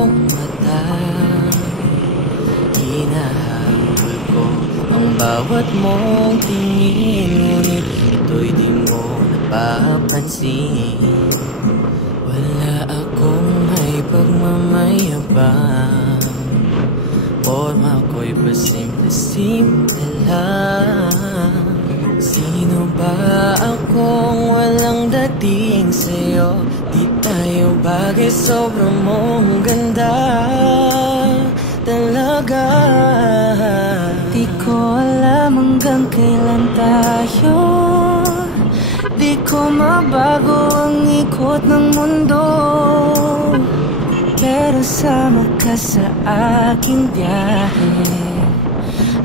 iyong mata. Hinahabol ko ang bawat mong tingin, ngunit ito'y di mo napapansin. Wala akong may pagmamayabang, forma ko'y pasimple-simple lang. Sino ba akong walang dating sa'yo? Di tayo bagay, sobrang mong ganda talaga. Di ko alam hanggang kailan tayo, di ko mabago ang ikot ng mundo, pero sama ka sa aking biyahe.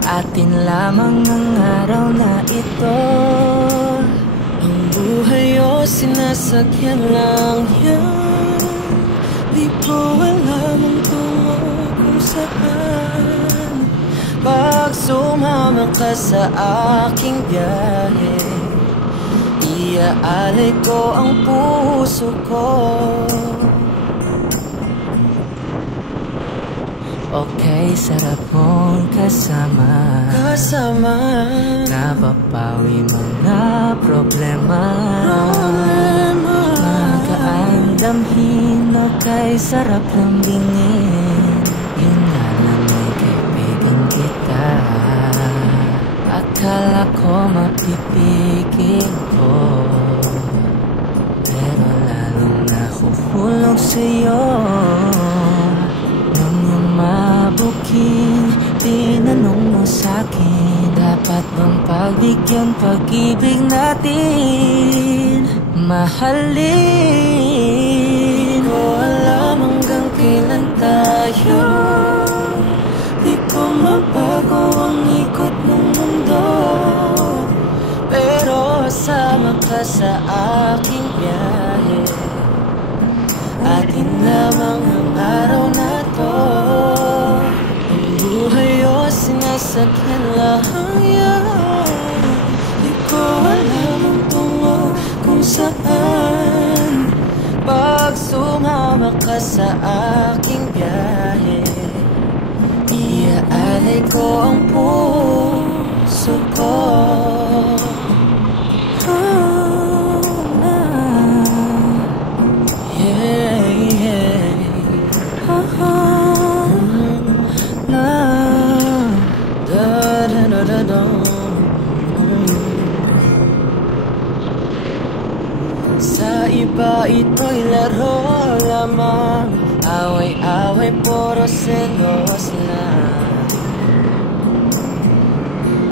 Atin lamang ang araw na ito. Ang buhay o sinasakyan lang yan. Di ko alam ang tungo kung saan. Pag sumama ka sa aking biyahe, iaalay ko ang puso ko. Okay, sarap mong kasama. Napapawi mga problema. Magaan damhin, okay, sarap lambingin. Yun nga lang, may kaibigan kita. Akala ko mapipigil ko, pero lalong nahuhulog sa'yo. Mabuking tinanong mo sa'kin, dapat bang pagbigyan pag-ibig natin? Mahalin. Di ko alam hanggang kailan tayo, di ko mabago ang ikot ng mundo, pero sama ka sa aking biyahe. Atin lamang ang araw na to. Ang buhay o sinasakyan lang yan. Di ko alam ang tungo kung saan. Pag sumama ka sa aking biyahe, iaalay ko ang puso ko. Sa iba ito'y laro lamang, away-away, puro selos lang.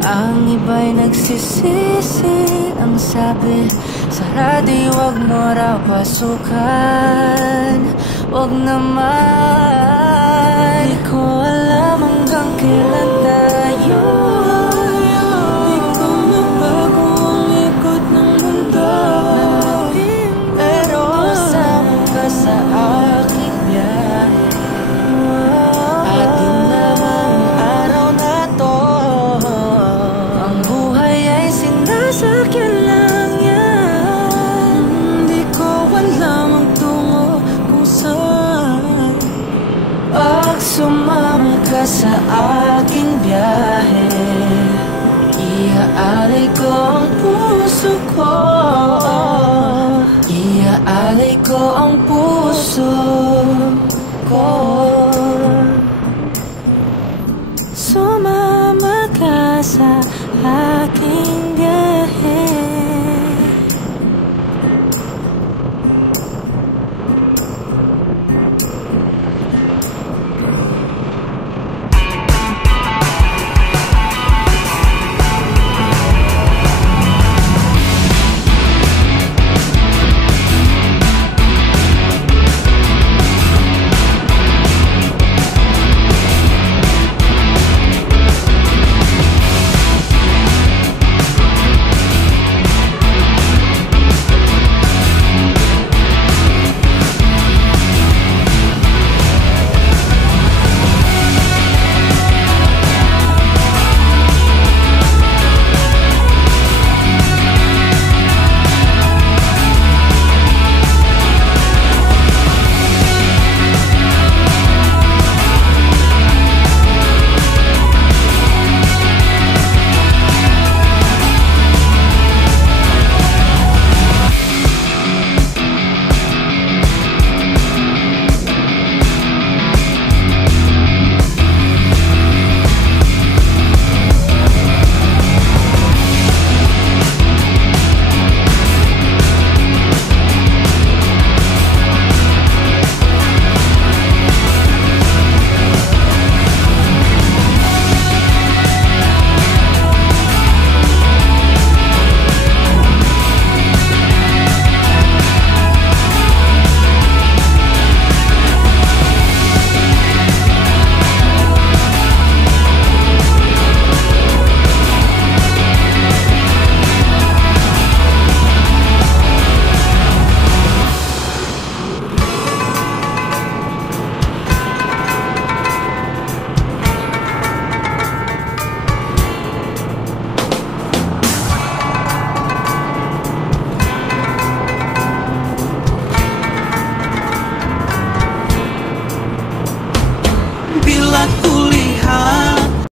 Ang iba'y nagsisisi, ang sabi sa radio, wag mo raw pasukan. Wag naman. Di ko alam hanggang kailan tayo, di ko mabago ang ikot ng mundo, pero sama ka sa aking biyahe. Atin naman araw na to. Ang buhay ay sinasakyan lang yan. Di ko alam ang tungo kung saan. Pag sumama ka sa aking biyahe, iaalay ko ang puso ko. Iaalay ko ang puso.